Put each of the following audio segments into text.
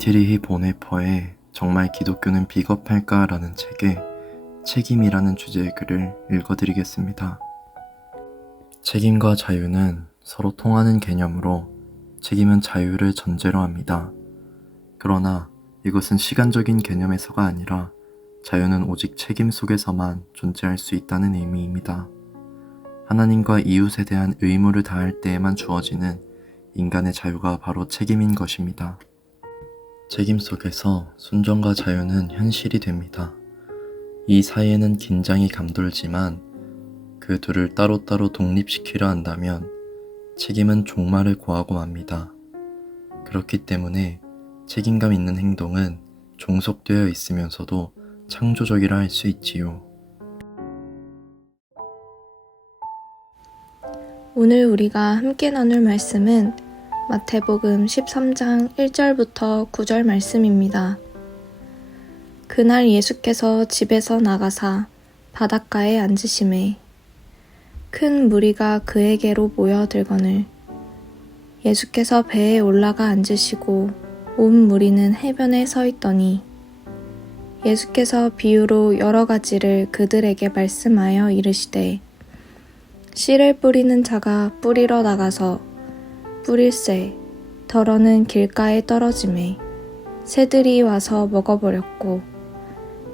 디트리히 보네퍼의 정말 기독교는 비겁할까라는 책에 책임이라는 주제의 글을 읽어드리겠습니다. 책임과 자유는 서로 통하는 개념으로 책임은 자유를 전제로 합니다. 그러나 이것은 시간적인 개념에서가 아니라 자유는 오직 책임 속에서만 존재할 수 있다는 의미입니다. 하나님과 이웃에 대한 의무를 다할 때에만 주어지는 인간의 자유가 바로 책임인 것입니다. 책임 속에서 순종과 자유는 현실이 됩니다. 이 사이에는 긴장이 감돌지만 그 둘을 따로따로 독립시키려 한다면 책임은 종말을 고하고 맙니다. 그렇기 때문에 책임감 있는 행동은 종속되어 있으면서도 창조적이라 할 수 있지요. 오늘 우리가 함께 나눌 말씀은 마태복음 13장 1절부터 9절 말씀입니다. 그날 예수께서 집에서 나가사 바닷가에 앉으시매 큰 무리가 그에게로 모여들거늘 예수께서 배에 올라가 앉으시고 온 무리는 해변에 서 있더니 예수께서 비유로 여러 가지를 그들에게 말씀하여 이르시되 씨를 뿌리는 자가 뿌리러 나가서 뿌릴새 덜어는 길가에 떨어지매 새들이 와서 먹어버렸고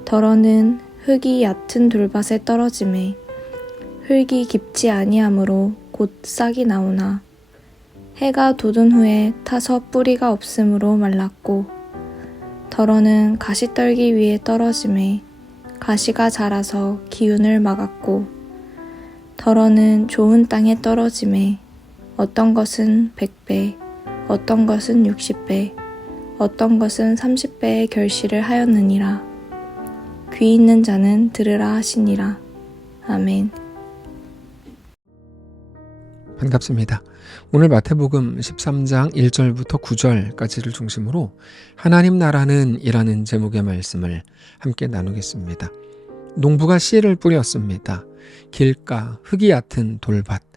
덜어는 흙이 얕은 돌밭에 떨어지매 흙이 깊지 아니하므로 곧 싹이 나오나 해가 돋은 후에 타서 뿌리가 없으므로 말랐고 덜어는 가시떨기 위에 떨어지매 가시가 자라서 기운을 막았고 덜어는 좋은 땅에 떨어지매 어떤 것은 100배, 어떤 것은 60배, 어떤 것은 30배의 결실을 하였느니라. 귀 있는 자는 들으라 하시니라. 아멘. 반갑습니다. 오늘 마태복음 13장 1절부터 9절까지를 중심으로 하나님 나라는 이라는 제목의 말씀을 함께 나누겠습니다. 농부가 씨를 뿌렸습니다. 길가, 흙이 얕은 돌밭,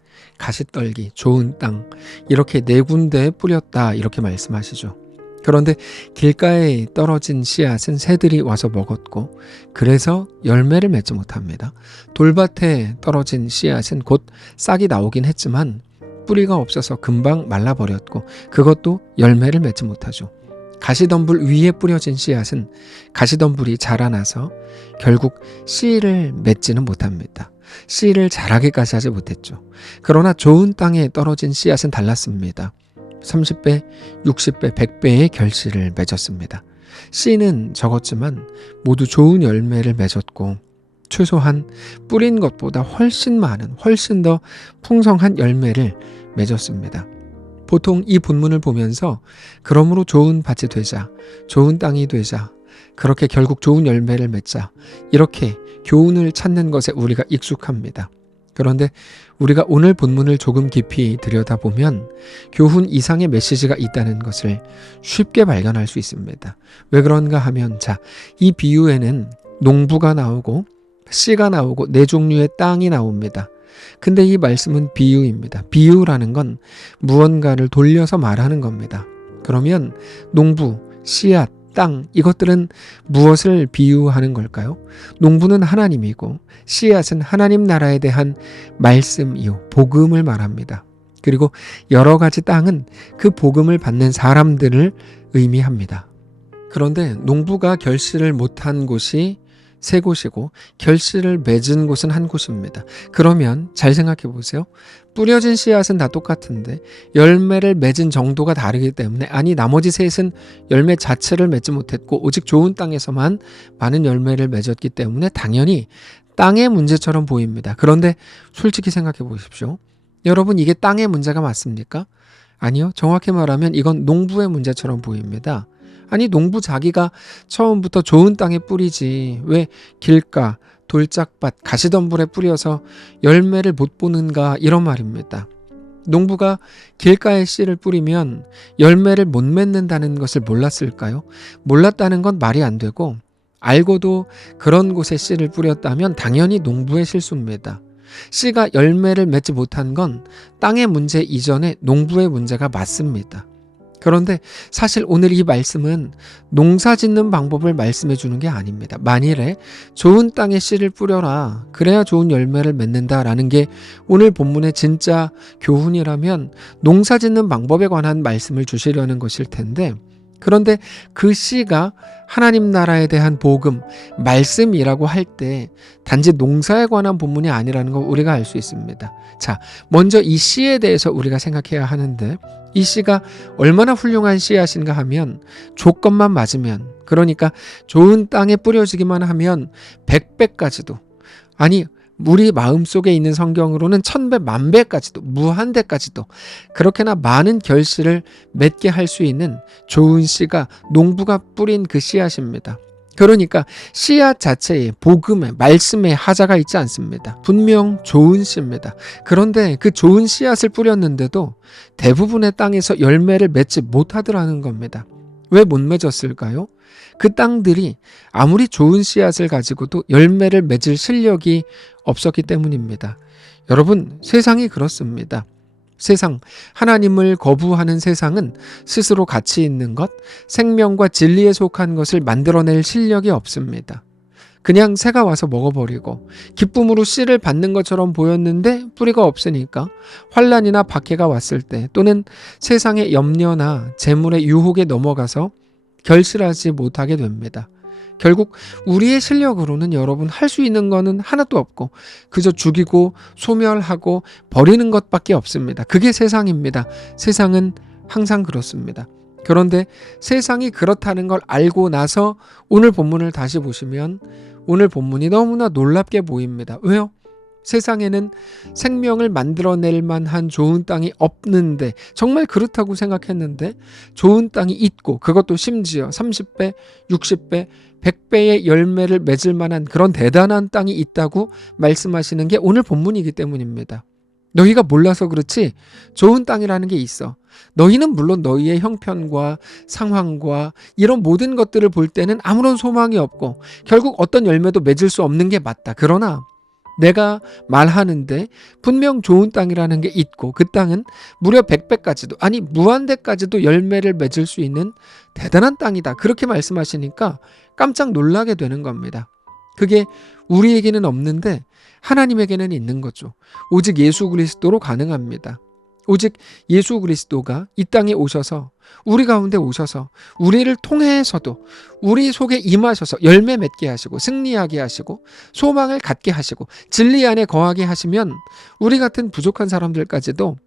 가시떨기, 좋은 땅 이렇게 네 군데에 뿌렸다 이렇게 말씀하시죠. 그런데 길가에 떨어진 씨앗은 새들이 와서 먹었고 그래서 열매를 맺지 못합니다. 돌밭에 떨어진 씨앗은 곧 싹이 나오긴 했지만 뿌리가 없어서 금방 말라버렸고 그것도 열매를 맺지 못하죠. 가시덤불 위에 뿌려진 씨앗은 가시덤불이 자라나서 결국 씨를 맺지는 못합니다. 씨를 자라기까지 하지 못했죠. 그러나 좋은 땅에 떨어진 씨앗은 달랐습니다. 30배, 60배, 100배의 결실을 맺었습니다. 씨는 적었지만 모두 좋은 열매를 맺었고 최소한 뿌린 것보다 훨씬 많은, 훨씬 더 풍성한 열매를 맺었습니다. 보통 이 본문을 보면서 그러므로 좋은 밭이 되자, 좋은 땅이 되자, 그렇게 결국 좋은 열매를 맺자 이렇게 교훈을 찾는 것에 우리가 익숙합니다. 그런데 우리가 오늘 본문을 조금 깊이 들여다보면 교훈 이상의 메시지가 있다는 것을 쉽게 발견할 수 있습니다. 왜 그런가 하면 이 비유에는 농부가 나오고 씨가 나오고 네 종류의 땅이 나옵니다. 근데 이 말씀은 비유입니다. 비유라는 건 무언가를 돌려서 말하는 겁니다. 그러면 농부, 씨앗, 땅 이것들은 무엇을 비유하는 걸까요? 농부는 하나님이고 씨앗은 하나님 나라에 대한 말씀이요 복음을 말합니다. 그리고 여러 가지 땅은 그 복음을 받는 사람들을 의미합니다. 그런데 농부가 결실을 못한 곳이 세 곳이고 결실을 맺은 곳은 한 곳입니다. 그러면 잘 생각해 보세요. 뿌려진 씨앗은 다 똑같은데 열매를 맺은 정도가 다르기 때문에 아니 나머지 셋은 열매 자체를 맺지 못했고 오직 좋은 땅에서만 많은 열매를 맺었기 때문에 당연히 땅의 문제처럼 보입니다. 그런데 솔직히 생각해 보십시오. 여러분 이게 땅의 문제가 맞습니까? 아니요. 정확히 말하면 이건 농부의 문제처럼 보입니다. 아니 농부 자기가 처음부터 좋은 땅에 뿌리지 왜 길가, 돌짝밭, 가시덤불에 뿌려서 열매를 못 보는가 이런 말입니다. 농부가 길가에 씨를 뿌리면 열매를 못 맺는다는 것을 몰랐을까요? 몰랐다는 건 말이 안 되고 알고도 그런 곳에 씨를 뿌렸다면 당연히 농부의 실수입니다. 씨가 열매를 맺지 못한 건 땅의 문제 이전에 농부의 문제가 맞습니다. 그런데 사실 오늘 이 말씀은 농사 짓는 방법을 말씀해 주는 게 아닙니다. 만일에 좋은 땅에 씨를 뿌려라. 그래야 좋은 열매를 맺는다라는 게 오늘 본문의 진짜 교훈이라면 농사 짓는 방법에 관한 말씀을 주시려는 것일 텐데, 그런데 그 씨가 하나님 나라에 대한 복음, 말씀이라고 할 때 단지 농사에 관한 본문이 아니라는 걸 우리가 알 수 있습니다. 자, 먼저 이 씨에 대해서 우리가 생각해야 하는데, 이 씨가 얼마나 훌륭한 씨앗인가 하면 조건만 맞으면, 그러니까 좋은 땅에 뿌려지기만 하면 100배까지도, 아니 우리 마음속에 있는 성경으로는 1000배, 만배까지도, 무한대까지도 그렇게나 많은 결실을 맺게 할 수 있는 좋은 씨가 농부가 뿌린 그 씨앗입니다. 그러니까 씨앗 자체에 복음에 말씀에 하자가 있지 않습니다. 분명 좋은 씨입니다. 그런데 그 좋은 씨앗을 뿌렸는데도 대부분의 땅에서 열매를 맺지 못하더라는 겁니다. 왜 못 맺었을까요? 그 땅들이 아무리 좋은 씨앗을 가지고도 열매를 맺을 실력이 없었기 때문입니다. 여러분, 세상이 그렇습니다. 세상, 하나님을 거부하는 세상은 스스로 가치 있는 것, 생명과 진리에 속한 것을 만들어낼 실력이 없습니다. 그냥 새가 와서 먹어버리고 기쁨으로 씨를 받는 것처럼 보였는데 뿌리가 없으니까 환난이나 박해가 왔을 때, 또는 세상의 염려나 재물의 유혹에 넘어가서 결실하지 못하게 됩니다. 결국 우리의 실력으로는 여러분 할 수 있는 거는 하나도 없고 그저 죽이고 소멸하고 버리는 것밖에 없습니다. 그게 세상입니다. 세상은 항상 그렇습니다. 그런데 세상이 그렇다는 걸 알고 나서 오늘 본문을 다시 보시면 오늘 본문이 너무나 놀랍게 보입니다. 왜요? 세상에는 생명을 만들어낼 만한 좋은 땅이 없는데, 정말 그렇다고 생각했는데 좋은 땅이 있고, 그것도 심지어 30배, 60배, 100배의 열매를 맺을 만한 그런 대단한 땅이 있다고 말씀하시는 게 오늘 본문이기 때문입니다. 너희가 몰라서 그렇지 좋은 땅이라는 게 있어. 너희는 물론 너희의 형편과 상황과 이런 모든 것들을 볼 때는 아무런 소망이 없고 결국 어떤 열매도 맺을 수 없는 게 맞다. 그러나 내가 말하는데 분명 좋은 땅이라는 게 있고, 그 땅은 무려 100배까지도, 아니 무한대까지도 열매를 맺을 수 있는 대단한 땅이다. 그렇게 말씀하시니까 깜짝 놀라게 되는 겁니다. 그게 우리에게는 없는데 하나님에게는 있는 거죠. 오직 예수 그리스도로 가능합니다. 오직 예수 그리스도가 이 땅에 오셔서, 우리 가운데 오셔서 우리를 통해서도 우리 속에 임하셔서 열매 맺게 하시고 승리하게 하시고 소망을 갖게 하시고 진리 안에 거하게 하시면 우리 같은 부족한 사람들까지도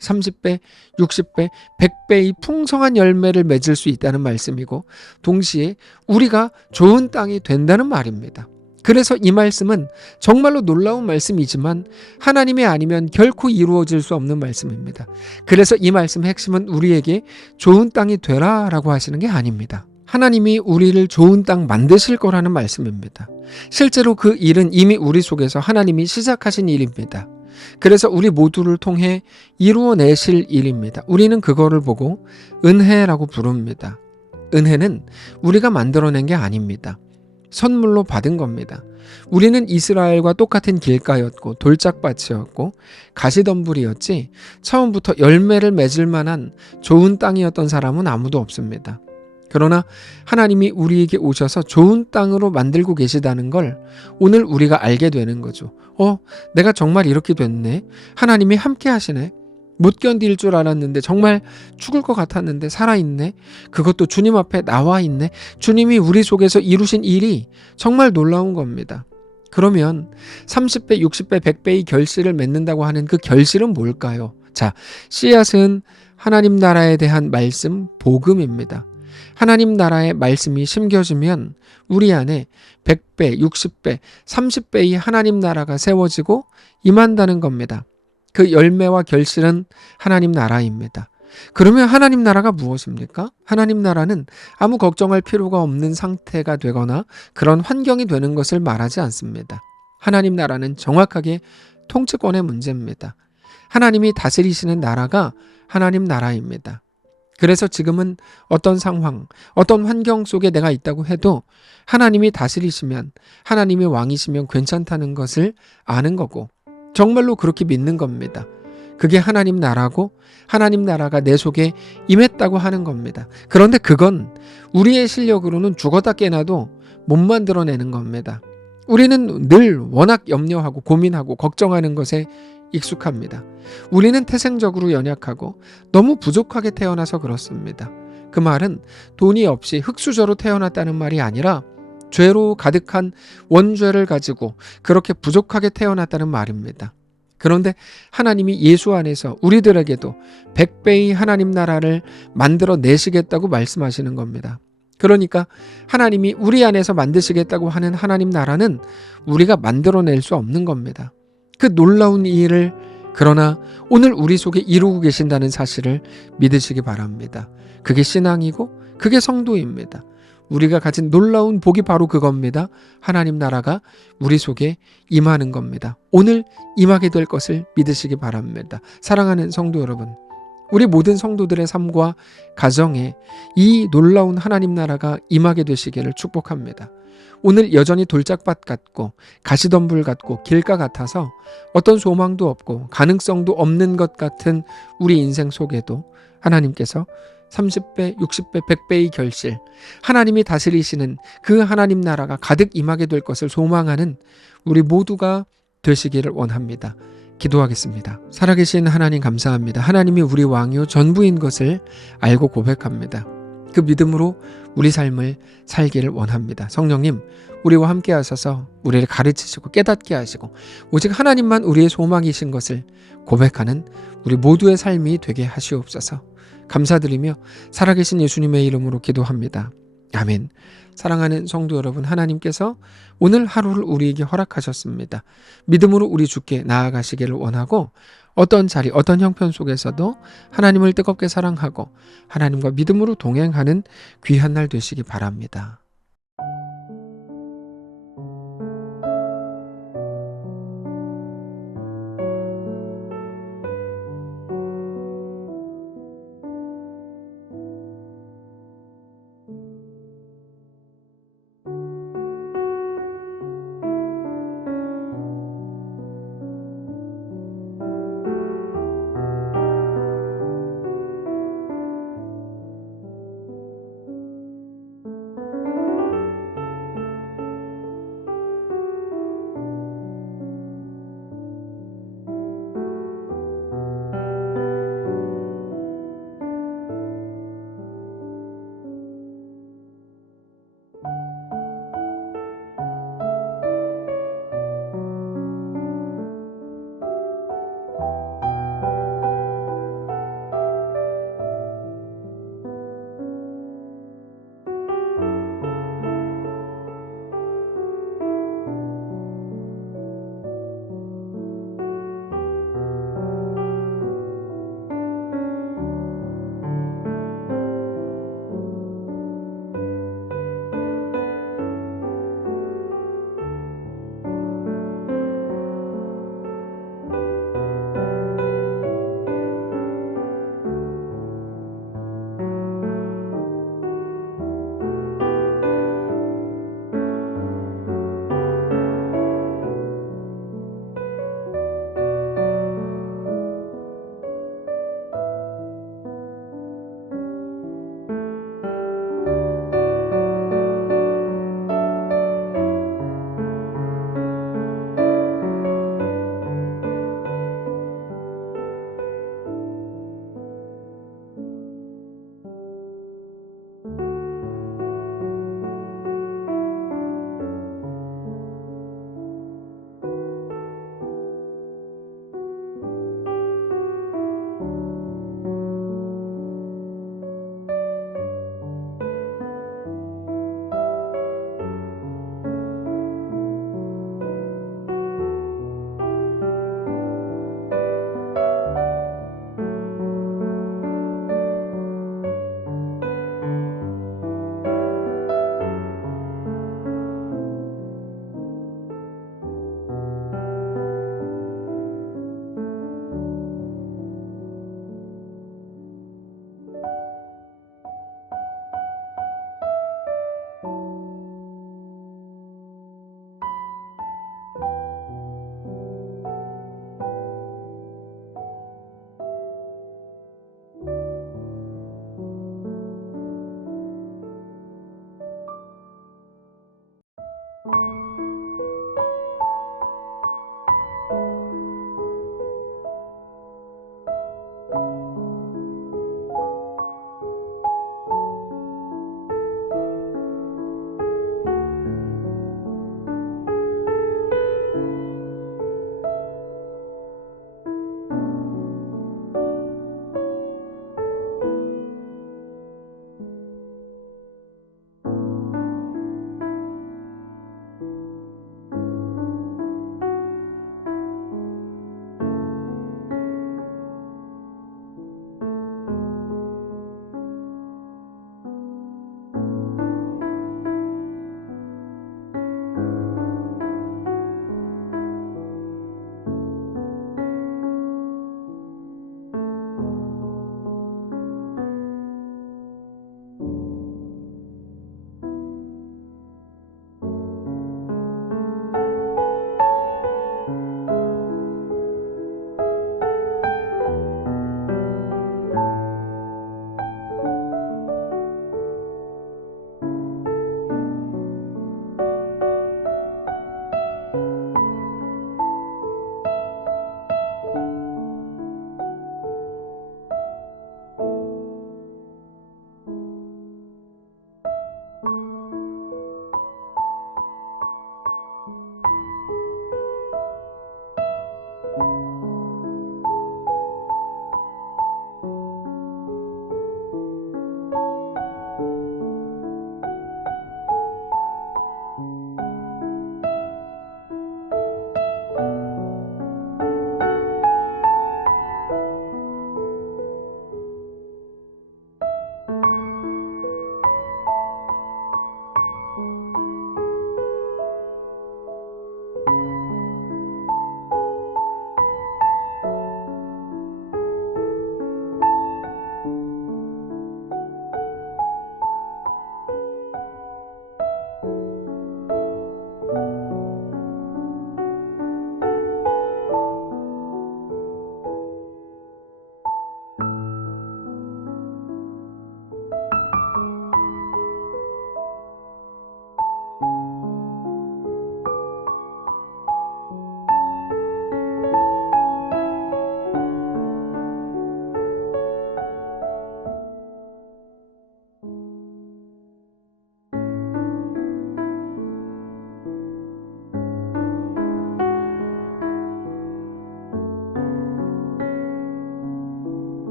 30배, 60배, 100배의 풍성한 열매를 맺을 수 있다는 말씀이고, 동시에 우리가 좋은 땅이 된다는 말입니다. 그래서 이 말씀은 정말로 놀라운 말씀이지만 하나님이 아니면 결코 이루어질 수 없는 말씀입니다. 그래서 이 말씀의 핵심은 우리에게 좋은 땅이 되라라고 하시는 게 아닙니다. 하나님이 우리를 좋은 땅 만드실 거라는 말씀입니다. 실제로 그 일은 이미 우리 속에서 하나님이 시작하신 일입니다. 그래서 우리 모두를 통해 이루어내실 일입니다. 우리는 그거를 보고 은혜라고 부릅니다. 은혜는 우리가 만들어낸 게 아닙니다. 선물로 받은 겁니다. 우리는 이스라엘과 똑같은 길가였고 돌짝밭이었고 가시덤불이었지 처음부터 열매를 맺을 만한 좋은 땅이었던 사람은 아무도 없습니다. 그러나 하나님이 우리에게 오셔서 좋은 땅으로 만들고 계시다는 걸 오늘 우리가 알게 되는 거죠. 내가 정말 이렇게 됐네. 하나님이 함께 하시네. 못 견딜 줄 알았는데, 정말 죽을 것 같았는데 살아있네. 그것도 주님 앞에 나와 있네. 주님이 우리 속에서 이루신 일이 정말 놀라운 겁니다. 그러면 30배, 60배, 100배의 결실을 맺는다고 하는 그 결실은 뭘까요? 자, 씨앗은 하나님 나라에 대한 말씀, 복음입니다. 하나님 나라의 말씀이 심겨지면 우리 안에 100배, 60배, 30배의 하나님 나라가 세워지고 임한다는 겁니다. 그 열매와 결실은 하나님 나라입니다. 그러면 하나님 나라가 무엇입니까? 하나님 나라는 아무 걱정할 필요가 없는 상태가 되거나 그런 환경이 되는 것을 말하지 않습니다. 하나님 나라는 정확하게 통치권의 문제입니다. 하나님이 다스리시는 나라가 하나님 나라입니다. 그래서 지금은 어떤 상황, 어떤 환경 속에 내가 있다고 해도 하나님이 다스리시면, 하나님이 왕이시면 괜찮다는 것을 아는 거고 정말로 그렇게 믿는 겁니다. 그게 하나님 나라고 하나님 나라가 내 속에 임했다고 하는 겁니다. 그런데 그건 우리의 실력으로는 죽었다 깨나도 못 만들어내는 겁니다. 우리는 늘 워낙 염려하고 고민하고 걱정하는 것에 익숙합니다. 우리는 태생적으로 연약하고 너무 부족하게 태어나서 그렇습니다. 그 말은 돈이 없이 흙수저로 태어났다는 말이 아니라 죄로 가득한 원죄를 가지고 그렇게 부족하게 태어났다는 말입니다. 그런데 하나님이 예수 안에서 우리들에게도 100배의 하나님 나라를 만들어 내시겠다고 말씀하시는 겁니다. 그러니까 하나님이 우리 안에서 만드시겠다고 하는 하나님 나라는 우리가 만들어낼 수 없는 겁니다. 그 놀라운 이 일을 그러나 오늘 우리 속에 이루고 계신다는 사실을 믿으시기 바랍니다. 그게 신앙이고 그게 성도입니다. 우리가 가진 놀라운 복이 바로 그겁니다. 하나님 나라가 우리 속에 임하는 겁니다. 오늘 임하게 될 것을 믿으시기 바랍니다. 사랑하는 성도 여러분, 우리 모든 성도들의 삶과 가정에 이 놀라운 하나님 나라가 임하게 되시기를 축복합니다. 오늘 여전히 돌짝밭 같고 가시덤불 같고 길가 같아서 어떤 소망도 없고 가능성도 없는 것 같은 우리 인생 속에도 하나님께서 30배, 60배, 100배의 결실, 하나님이 다스리시는 그 하나님 나라가 가득 임하게 될 것을 소망하는 우리 모두가 되시기를 원합니다. 기도하겠습니다. 살아계신 하나님 감사합니다. 하나님이 우리 왕이요 전부인 것을 알고 고백합니다. 그 믿음으로 우리 삶을 살기를 원합니다. 성령님, 우리와 함께 하셔서 우리를 가르치시고 깨닫게 하시고 오직 하나님만 우리의 소망이신 것을 고백하는 우리 모두의 삶이 되게 하시옵소서. 감사드리며 살아계신 예수님의 이름으로 기도합니다. 아멘. 사랑하는 성도 여러분, 하나님께서 오늘 하루를 우리에게 허락하셨습니다. 믿음으로 우리 주께 나아가시기를 원하고 어떤 자리, 어떤 형편 속에서도 하나님을 뜨겁게 사랑하고 하나님과 믿음으로 동행하는 귀한 날 되시기 바랍니다.